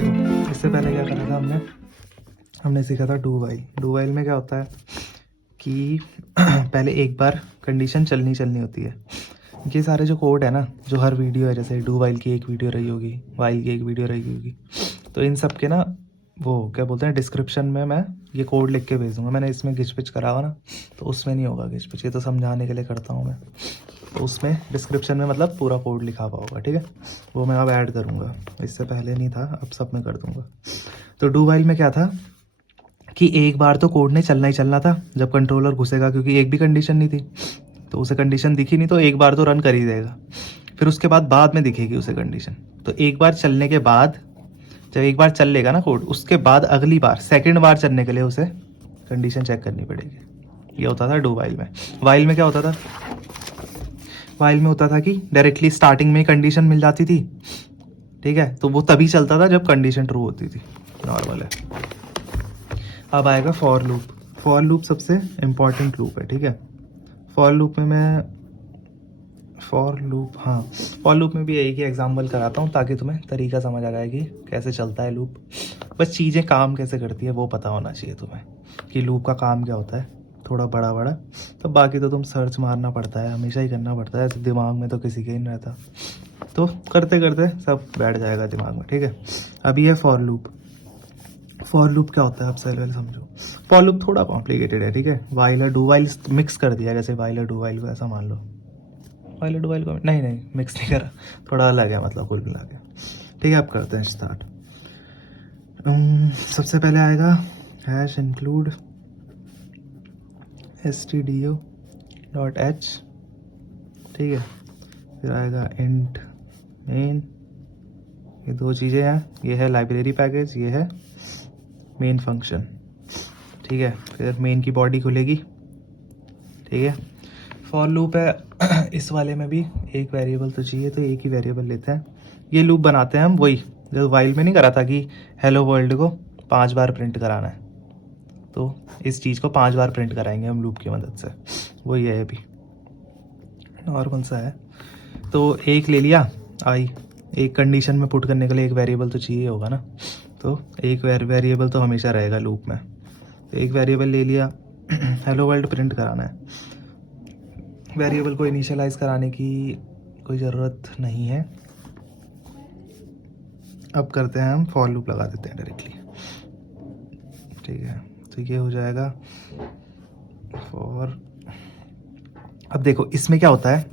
देखो इससे पहले क्या करा था हमने सीखा था डू वाइल। डू वाइल में क्या होता है कि पहले एक बार कंडीशन चलनी होती है। ये सारे जो कोड है ना, जो हर वीडियो है, जैसे डू वाइल की एक वीडियो रही होगी, वाइल की एक वीडियो रही होगी, तो इन सब के ना वो क्या बोलते हैं, डिस्क्रिप्शन में मैं ये कोड लिख के भेज दूँगा। मैंने इसमें घिच पिच करा हुआ ना, तो उसमें नहीं होगा घिच पिच, ये तो समझाने के लिए करता हूँ मैं। तो उसमें डिस्क्रिप्शन में मतलब पूरा कोड लिखा हुआ होगा, ठीक है। वो मैं अब ऐड करूँगा, इससे पहले नहीं था, अब सब में कर दूँगा। तो डू वाइल में क्या था कि एक बार तो कोड ने चलना ही चलना था जब कंट्रोलर घुसेगा, क्योंकि एक भी कंडीशन नहीं थी, तो उसे कंडीशन दिखी नहीं, तो एक बार तो रन कर ही देगा। फिर उसके बाद में दिखेगी उसे कंडीशन। तो एक बार चलने के बाद, जब एक बार चल लेगा ना कोड, उसके बाद अगली बार सेकंड बार चलने के लिए उसे कंडीशन चेक करनी पड़ेगी। ये होता था डू वाइल में। वाइल में क्या होता था, वाइल में होता था कि डायरेक्टली स्टार्टिंग में कंडीशन मिल जाती थी, ठीक है, तो वो तभी चलता था जब कंडीशन ट्रू होती थी, नॉर्मल है। अब आएगा फॉर लूप। फॉर लूप सबसे इम्पॉर्टेंट लूप है, ठीक है। फॉर लूप में फॉर लूप में भी यही कि एग्जाम्पल कराता हूँ ताकि तुम्हें तरीका समझ आ जाए कि कैसे चलता है लूप। बस चीज़ें काम कैसे करती है वो पता होना चाहिए तुम्हें, कि लूप का काम क्या होता है, थोड़ा बड़ा बड़ा। तो बाकी तो तुम सर्च मारना पड़ता है, हमेशा ही करना पड़ता है, ऐसे दिमाग में तो किसी के ही नहीं रहता, तो करते करते सब बैठ जाएगा दिमाग में, ठीक है। अभी है फॉर लूप। फॉर लूप क्या होता है आप पहले समझो। फॉर लूप थोड़ा कॉम्प्लिकेटेड है, ठीक है। वाइल और डू वाइल मिक्स कर दिया, जैसे वाइल और डू वाइल को ऐसा मान लो। वाइल और डू वाइल को नहीं मिक्स नहीं करा, थोड़ा अलग है मतलब कुल मिला के, ठीक है। अब करते हैं स्टार्ट। सबसे पहले आएगा हैश इंक्लूड stdio.h, ठीक है। फिर आएगा इंट मेन, ये दो चीज़ें हैं, ये है लाइब्रेरी पैकेज, ये है मेन फंक्शन, ठीक है। फिर मेन की बॉडी खुलेगी, ठीक है। फॉर लूप है इस वाले में भी एक वेरिएबल तो चाहिए, तो एक ही वेरिएबल लेते हैं। ये लूप बनाते हैं हम वही जो वाइल में नहीं करा था कि हेलो वर्ल्ड को 5 बार प्रिंट कराना है, तो इस चीज़ को 5 बार प्रिंट कराएंगे हम लूप की मदद से, वही है अभी। और कौन सा है, तो एक ले लिया आई, एक कंडीशन में पुट करने के लिए एक वेरिएबल तो चाहिए होगा ना, तो एक वेरिएबल तो हमेशा रहेगा लूप में, तो एक वेरिएबल ले लिया। हेलो वर्ल्ड प्रिंट कराना है, वेरिएबल को इनिशियलाइज कराने की कोई ज़रूरत नहीं है। अब करते हैं हम फॉर लूप लगा देते हैं डायरेक्टली, ठीक है। तो ये हो जाएगा फॉर। अब देखो इसमें क्या होता है,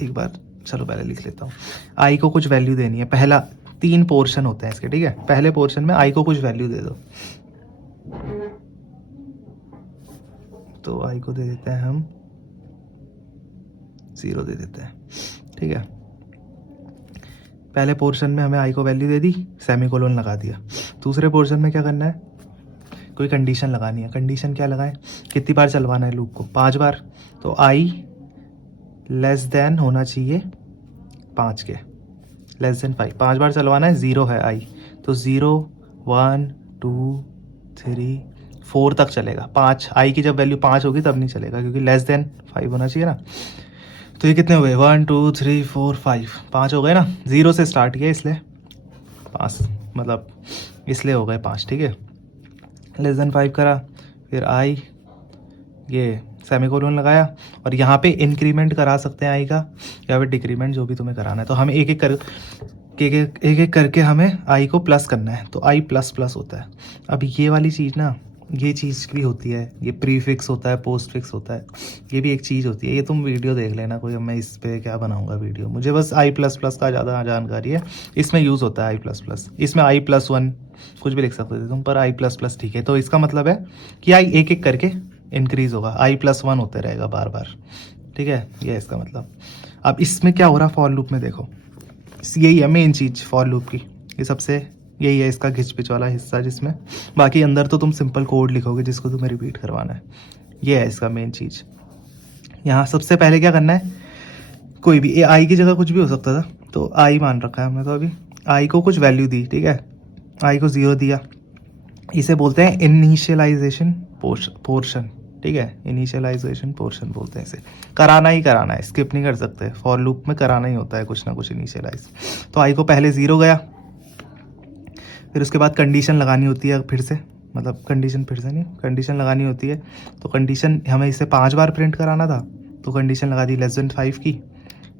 एक बार चलो पहले लिख लेता हूँ। आई को कुछ वैल्यू देनी है, पहला 3 पोर्शन होते हैं इसके, ठीक है। पहले पोर्शन में आई को कुछ वैल्यू दे दो, तो आई को दे देते हैं हम 0 दे देते हैं, ठीक है। पहले पोर्शन में हमें आई को वैल्यू दे दी, सेमीकोलन लगा दिया। दूसरे पोर्शन में क्या करना है, कोई कंडीशन लगानी है। कंडीशन क्या लगाएं, कितनी बार चलवाना है लूप को, 5 बार, तो आई लेस देन होना चाहिए 5 के, लेस देन 5 बार चलवाना है। 0 है आई, तो 0 1 2 3 4 तक चलेगा। 5 आई की जब वैल्यू 5 होगी तब नहीं चलेगा, क्योंकि लेस देन 5 होना चाहिए ना। तो ये कितने हुए, 1 2 3 4 5, 5 हो गए ना। 0 से स्टार्ट किया इसलिए 5, मतलब इसलिए हो गए 5, ठीक है। लेस देन 5 करा, फिर आई ये सेमीकोलन लगाया, और यहाँ पे इंक्रीमेंट करा सकते हैं आई का, या फिर डिक्रीमेंट, जो भी तुम्हें कराना है। तो हमें एक एक करके हमें आई को प्लस करना है, तो आई प्लस प्लस होता है। अब ये वाली चीज़ ना, ये चीज़ भी होती है, ये प्रीफिक्स होता है, पोस्ट फिक्स होता है, ये भी एक चीज़ होती है। ये तुम वीडियो देख लेना कोई, मैं इस पर क्या बनाऊंगा वीडियो, मुझे बस आई प्लस प्लस का ज़्यादा जानकारी है। इसमें यूज़ होता है आई प्लस प्लस, इसमें आई प्लस 1 कुछ भी लिख सकते थे तुम, पर आई प्लस प्लस ठीक है। तो इसका मतलब है कि आई एक एक करके इंक्रीज़ होगा, आई प्लस 1 होते रहेगा बार बार, ठीक है। ये इसका मतलब। अब इसमें क्या हो रहा फॉर लूप में, देखो यही है मेन चीज़ फॉर लूप की, ये सबसे यही है इसका घिच पिच वाला हिस्सा, जिसमें बाकी अंदर तो तुम सिंपल कोड लिखोगे जिसको तुम्हें रिपीट करवाना है। ये है इसका मेन चीज़। यहाँ सबसे पहले क्या करना है, कोई भी आई की जगह कुछ भी हो सकता था, तो आई मान रखा है हमने, तो अभी आई को कुछ वैल्यू दी, ठीक है। आई को 0 दिया, इसे बोलते हैं इनिशियलाइजेशन पोर्शन, ठीक है। इनिशियलाइजेशन पोर्शन बोलते हैं इसे, कराना ही कराना है, स्किप नहीं कर सकते। फॉर लूप में कराना ही होता है कुछ ना कुछ इनिशियलाइज। तो आई को पहले 0 गया, फिर उसके बाद कंडीशन लगानी होती है फिर से, मतलब कंडीशन फिर से नहीं, कंडीशन लगानी होती है। तो कंडीशन हमें इसे 5 बार प्रिंट कराना था, तो कंडीशन लगा दी <5 की,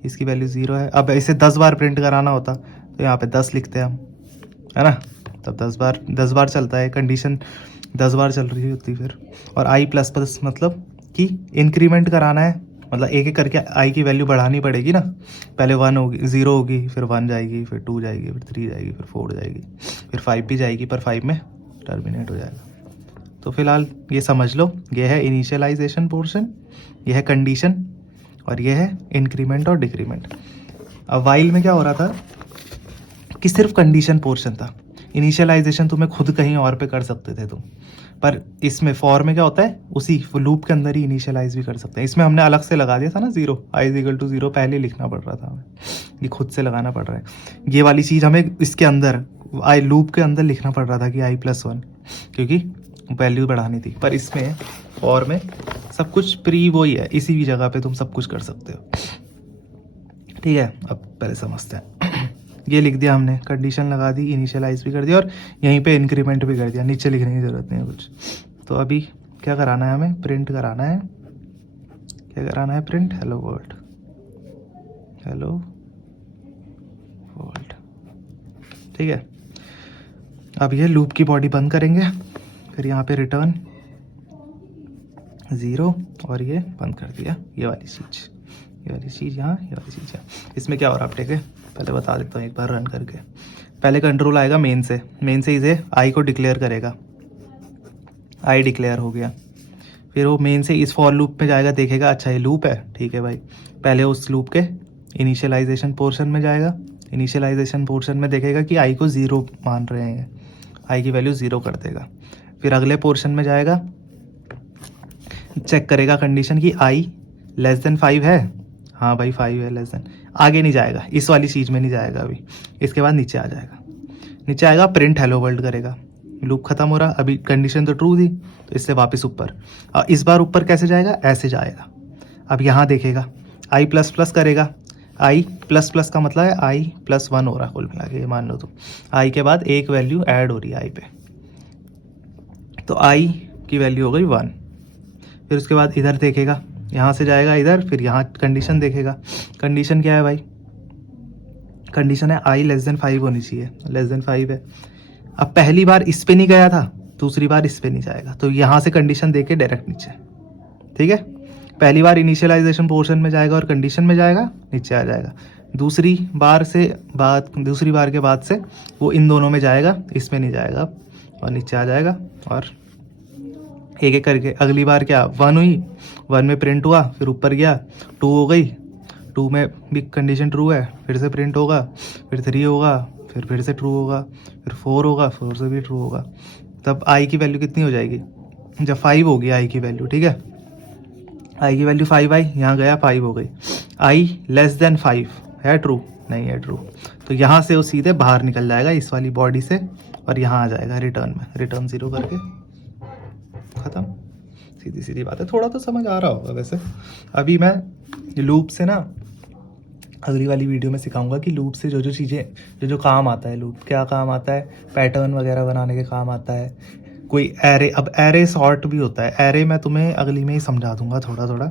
इसकी वैल्यू 0 है। अब इसे 10 बार प्रिंट कराना होता तो यहाँ पे 10 लिखते हैं हम, है ना। तब 10 बार चलता है, कंडीशन 10 बार चल रही होती फिर। और आई प्लस प्लस मतलब कि इंक्रीमेंट कराना है, मतलब एक एक करके आई की वैल्यू बढ़ानी पड़ेगी ना। पहले 1 होगी, 0 होगी, फिर 1 जाएगी, फिर 2 जाएगी, फिर 3 जाएगी, फिर 4 जाएगी, फिर 5 भी जाएगी, पर 5 में टर्मिनेट हो जाएगा। तो फिलहाल ये समझ लो, ये है इनिशियलाइजेशन पोर्शन, ये है कंडीशन, और ये है इंक्रीमेंट और डिक्रीमेंट। अब वाइल में क्या हो रहा था कि सिर्फ कंडीशन पोर्शन था, इनिशियलाइजेशन तुम्हें खुद कहीं और पे कर सकते थे तुम, पर इसमें फॉर में क्या होता है, उसी लूप के अंदर ही इनिशियलाइज भी कर सकते हैं। इसमें हमने अलग से लगा दिया था ना 0, i=0 पहले लिखना पड़ रहा था हमें, ये खुद से लगाना पड़ रहा है। ये वाली चीज़ हमें इसके अंदर आई लूप के अंदर लिखना पड़ रहा था कि i+1, क्योंकि वैल्यू बढ़ानी थी। पर इसमें फॉर में सब कुछ प्री वही है, इसी भी जगह पे तुम सब कुछ कर सकते हो, ठीक है। अब पहले समझते हैं। ये लिख दिया हमने, कंडीशन लगा दी, इनिशियलाइज भी कर दिया, और यहीं पे इंक्रीमेंट भी कर दिया, नीचे लिखने की ज़रूरत नहीं है कुछ। तो अभी क्या कराना है, हमें प्रिंट कराना है, क्या कराना है, print hello world, hello world, ठीक है। अब ये लूप की बॉडी बंद करेंगे, फिर यहाँ पे रिटर्न 0, और ये बंद कर दिया, ये वाली चीज़ यहाँ, ये वाली चीज़ यहाँ। इसमें क्या हो रहा है, आप ठीक है, पहले बता देता हूँ एक बार रन करके। पहले कंट्रोल आएगा मेन से इसे आई को डिक्लेयर करेगा, आई डिक्लेयर हो गया। फिर वो मेन से इस फॉर लूप में जाएगा, देखेगा अच्छा ये लूप है, ठीक है भाई। पहले उस लूप के इनिशियलाइजेशन पोर्शन में जाएगा, इनिशियलाइजेशन पोर्शन में देखेगा कि आई को 0 मान रहे हैं, आई की वैल्यू 0 कर देगा। फिर अगले पोर्शन में जाएगा, चेक करेगा कंडीशन की i<5 है, हाँ भाई 5 है लेस देन, आगे नहीं जाएगा, इस वाली चीज़ में नहीं जाएगा अभी। इसके बाद नीचे आ जाएगा, नीचे आएगा, प्रिंट हेलो वर्ल्ड करेगा, लूप खत्म हो रहा। अभी कंडीशन तो ट्रू थी, तो इससे वापस ऊपर, और इस बार ऊपर कैसे जाएगा, ऐसे जाएगा। अब यहाँ देखेगा i++ करेगा, i++ का मतलब है i+1 हो रहा है कुल मिला के, ये मान लो तो i के बाद एक वैल्यू ऐड हो रही है i पे, तो i की वैल्यू हो गई 1। फिर उसके बाद इधर देखेगा, यहाँ से जाएगा इधर, फिर यहाँ कंडीशन देखेगा, कंडीशन क्या है भाई, कंडीशन है i<5 होनी चाहिए, <5 है। अब पहली बार इस पे नहीं गया था, दूसरी बार इस पे नहीं जाएगा, तो यहाँ से कंडीशन देके डायरेक्ट नीचे, ठीक है। पहली बार इनिशियलाइजेशन पोर्शन में जाएगा और कंडीशन में जाएगा, नीचे आ जाएगा। दूसरी बार के बाद से वो इन दोनों में जाएगा, इसमें नहीं जाएगा, और नीचे आ जाएगा। और एक एक करके अगली बार क्या 1 हुई, 1 में प्रिंट हुआ, फिर ऊपर गया 2 हो गई, 2 में भी कंडीशन ट्रू है, फिर से प्रिंट होगा, फिर 3 होगा, फिर से ट्रू होगा, फिर 4 होगा, 4 से भी ट्रू होगा। तब आई की वैल्यू कितनी हो जाएगी, जब 5 होगी आई की वैल्यू, ठीक है, आई की वैल्यू 5 आई, यहाँ गया 5 हो गई। i<5 है ट्रू, नहीं है ट्रू, तो यहाँ से वो सीधे बाहर निकल जाएगा इस वाली बॉडी से, और यहाँ आ जाएगा रिटर्न में, रिटर्न 0 करके खत्म। सीधी सीधी बात है, थोड़ा तो समझ आ रहा होगा वैसे। अभी मैं लूप से ना अगली वाली वीडियो में सिखाऊंगा कि लूप से जो चीज़ें जो काम आता है, लूप क्या काम आता है, पैटर्न वगैरह बनाने के काम आता है, कोई एरे, अब एरे सॉर्ट भी होता है। एरे मैं तुम्हें अगली में ही समझा दूंगा थोड़ा थोड़ा,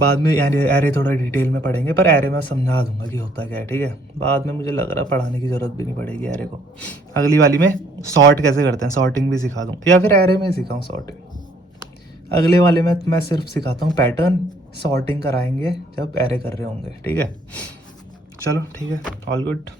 बाद में यानी एरे थोड़ा डिटेल में पढ़ेंगे, पर एरे मैं समझा दूंगा कि होता क्या है, ठीक है। बाद में मुझे लग रहा पढ़ाने की ज़रूरत भी नहीं पड़ेगी एरे को। अगली वाली में सॉर्ट कैसे करते हैं, सॉर्टिंग भी सिखा दूँ, या फिर एरे में सिखाऊँ सॉर्टिंग। अगले वाले में मैं सिर्फ सिखाता हूँ पैटर्न, सॉर्टिंग कराएंगे जब एरे कर रहे होंगे, ठीक है। चलो ठीक है, ऑल गुड।